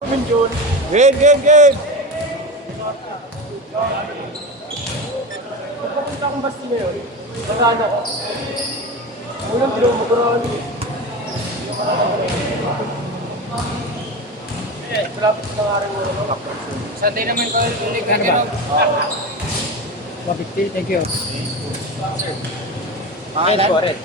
Game, game, game! Pagpapunta akong basti ngayon, matalo ko. Unang ginawa mo, Coron. Malapit na nga rin mo. Sunday naman ko ulit ka gano'n. Mabigti, thank you. Okay, Suarez.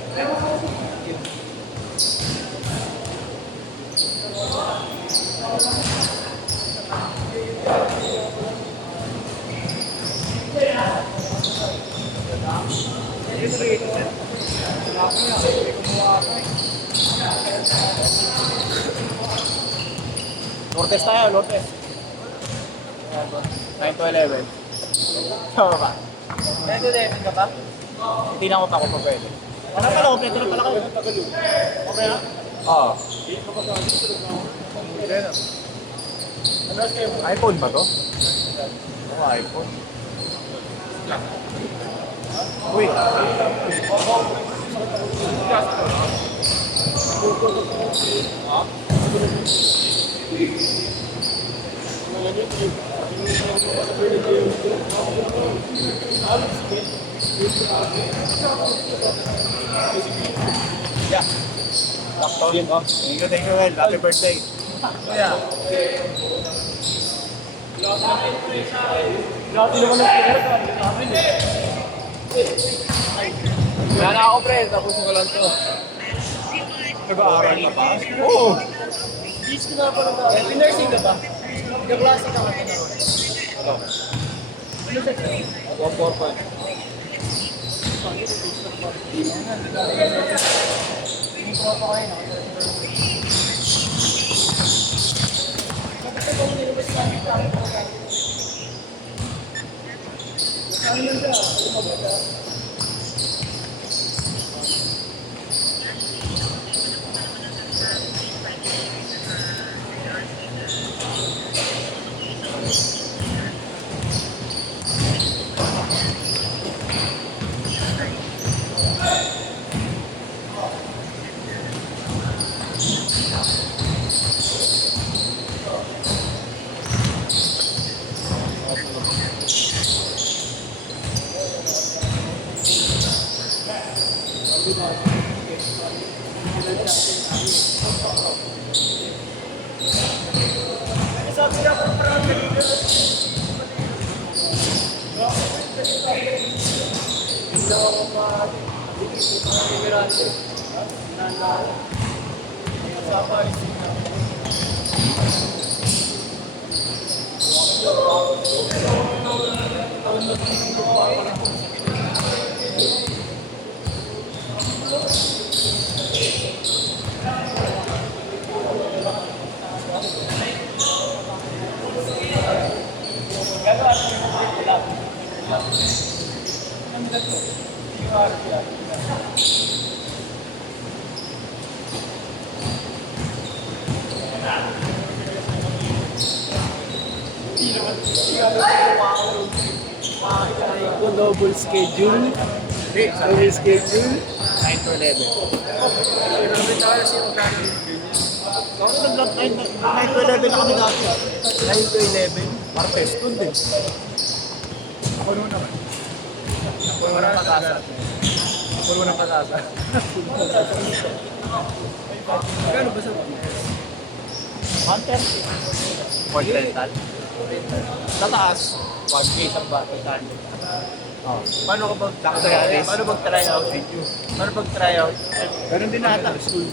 Lourdes tayo, Lourdes. 9 to 11. Tama ba? 9 to 11 ka ba? Hindi na ako pa kung pwede. Ano pala, kompleto na pala kayo. Okay na? Oo. iPhone ba to? Oo, iPhone. Uy. Yeah. Sakto yun, oh. Thank you, well. Happy birthday. Kaya. Dati naman ang pinag sa amin eh. Wala na ako pre, tapos ko lang to. Nag-aaral ka pa? Oo. Beach ko na pala na. Pinursing ka ba? Nag-classic ka ba? Ito. Ano sa ito? 145. Double schedule. Double schedule. 9 to 11. Ako nag-vlog 9 to 11 na kami dati. 9 to 11. Martes, doon din. Ako noon naman. Puno ng pag-asa. Puno ng pag-asa. Gano'n ba sa Hunter. Ford rental. Sa taas, 1K ang bata sa akin. Oh. Paano ka Sakalis. Paano mag-try out with you? Paano mag-try out? Ganun din nata. School.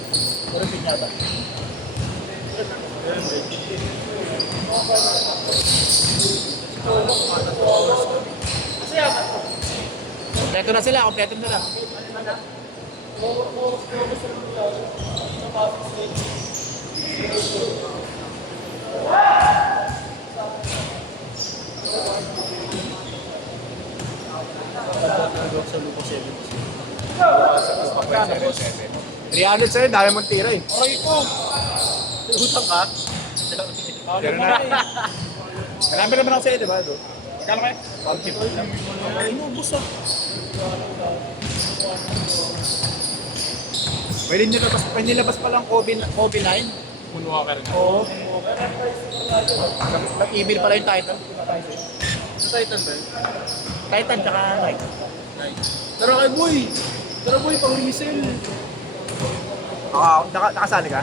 Ganun din yata. Kompleto na sila, kompleto na lang. Sa Lupa 7. 300 sa'yo, dami mong tira eh. Aray ko! Utang ka? Pero na. Marami naman ako sa'yo, di ba? Kala kayo? Ay, inubos ah. Pwede nilabas pa lang Kobe 9. Puno ka rin. Oo. Nag-email pala yung Titan. Sa Titan ba? Titan tsaka Nike. Tara kay boy! Tara boy, pang resell. Nakasali ka?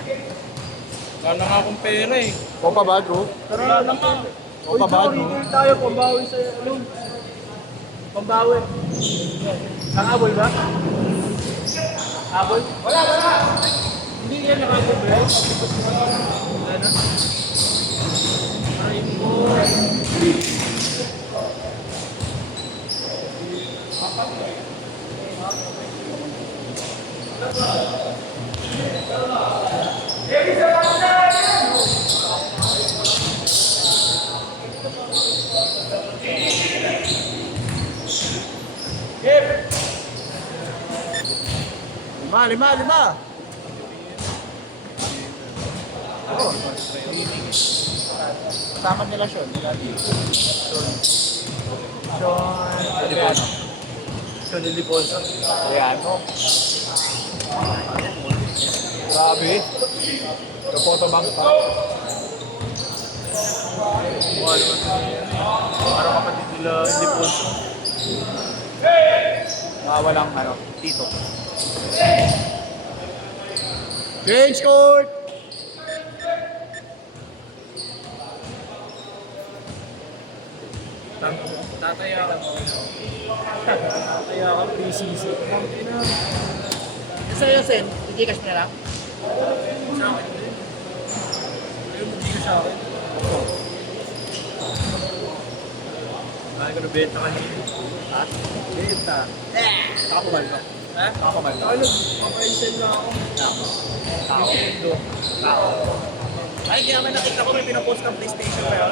Wala nga akong pera eh. O pa ba, bro? Tara lang ka. O pa ba, bro? Uy, tayo, pambawi sa ano. Pambawi. Nakabol ba? Abol? Wala! Hindi yan nakabol ba? Wala na. Ay mo. Lima. Oh. Kasama nila Sean. Sean Liliponso. Ayan, no? Grabe. Yung photobank pa. Parang kapatid nila Liponso. Walang dito. Change court! Tataya ka mo. Tataya ka PCC. Sa'yo, Sen, i-Gcash mo na lang. Sa akin din. Ayaw mo hindi ka sa akin. Bakit ka nabenta kanina? Ha? Benta. Nakapabal ka. Ha? Nakapabal ka. Ano? Mapa-send na ako. Tao. Tao. Ay, kaya may nakita ko may pinapost ng PlayStation pa yun.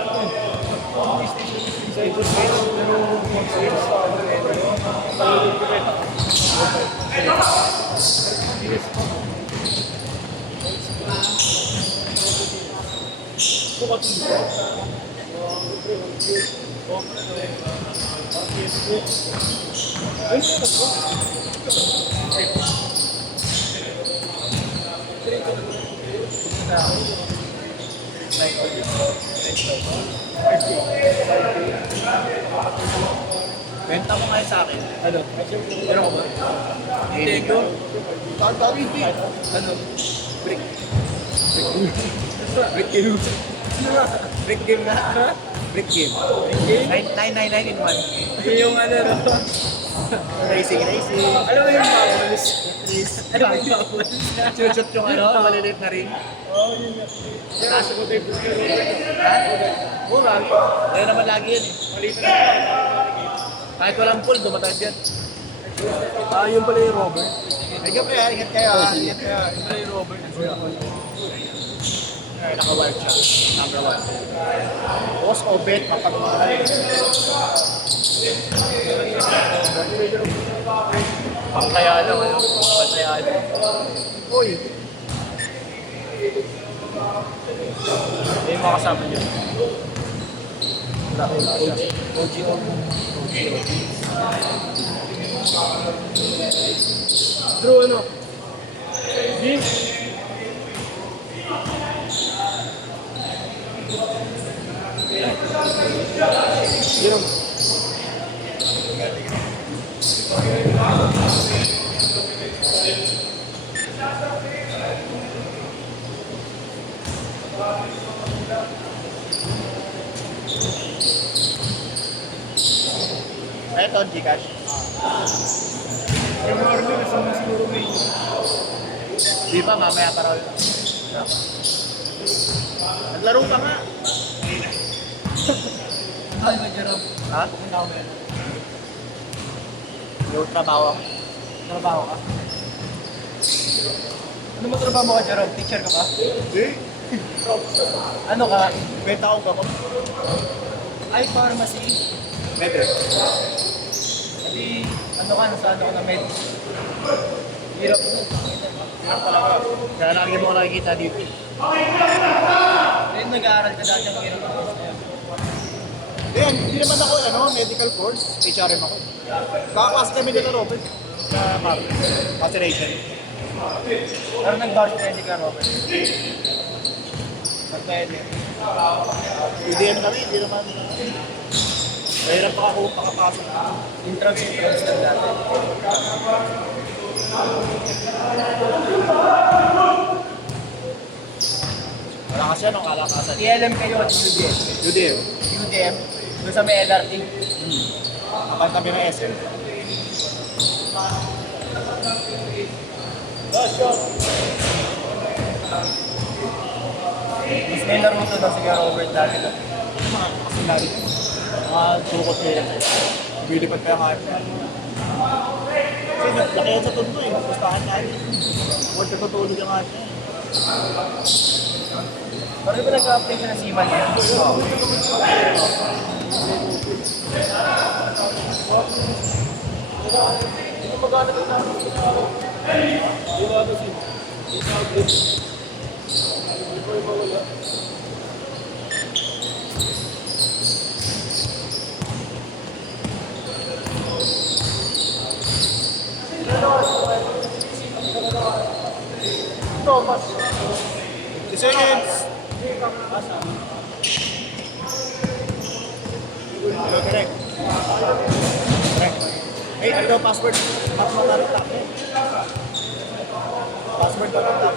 Benta mo ngayon sa akin. Ano? Meron ko ba? Tego. Ano? Brick. Brick game. Brick game na. Brick game. 999 in 1. Yung ano, no? Racing. Alam mo yung bubbles? Ano ba yung bubbles? Chuchot yung maliliit na ring. Oo, yun nga. Nasa ko tayo puso. Ha? Mura. Kaya naman lagi yan eh. Maliit na. Kahit walang pool, dumatag yan. Yun pala yung Robert. Ingat kayo. Yun pala yung Robert. Naka-wild siya. Number 1. Boss o bet, mapagmahal. Pangkaya lang, ano? Pantayaan. Uy. Yung mga kasama niyo. OG. True, ano? Di? Yun. Ito, Gcash. Yung army, kasama siguro may... Di ba, mamaya pa raw. Naglaro ka nga. Ay, nag-jarap. Ha? Pupunta ako ngayon. Yung trabaho. Trabaho ka? Ano mo trabaho mo ka, Jarab? Teacher ka ba? Hindi. Ano ka? Benta ko ba ko? Ay, pharmacy. Mede. Hindi, ano ka, nasa ano ka na med. Hirap mo. Hirap talaga. Kaya lagi mo ako nakikita dito. Ayun, nag-aaral ka dati ang hirap mo. Ayan, hindi naman ako, medical course. HRM ako. Kakapasok kami nila, Robert. Sa vaccination. Pero nag-bash pwede ka, Robert. Pwede. UDM kami, hindi naman. Mahirap pa ako makapasok. Intrams lang dati. Wala kasi anong kalakasan. TLM kayo at UDM. UDM. UDM, doon sa may LRT. Kapag kami ng SM. Mas may laro to na sige Robert dati. Mga kasinari. Mga sukot nila. Bilipad pa yung hype na. Kasi laki yan sa tundo eh. Pustahan natin. Huwag natutulog yung hype na. Parang ba nag-update siya ng Seaman yan? Thomas. 2 seconds. Hello, direct. Direct. Hey, ano daw password? Password na tap. Password na tap.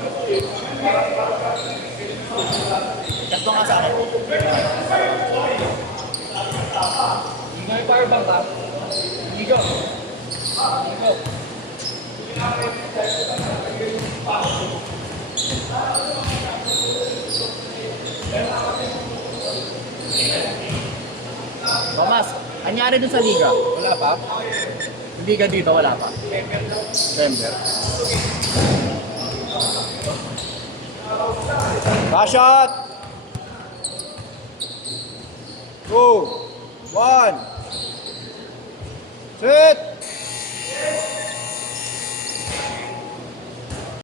Ganto nga sa akin. May power bank ka? Hindi ko. Thomas, anyari dun sa liga? Wala pa? Liga dito, wala pa. December. Last shot! 2, 1, set!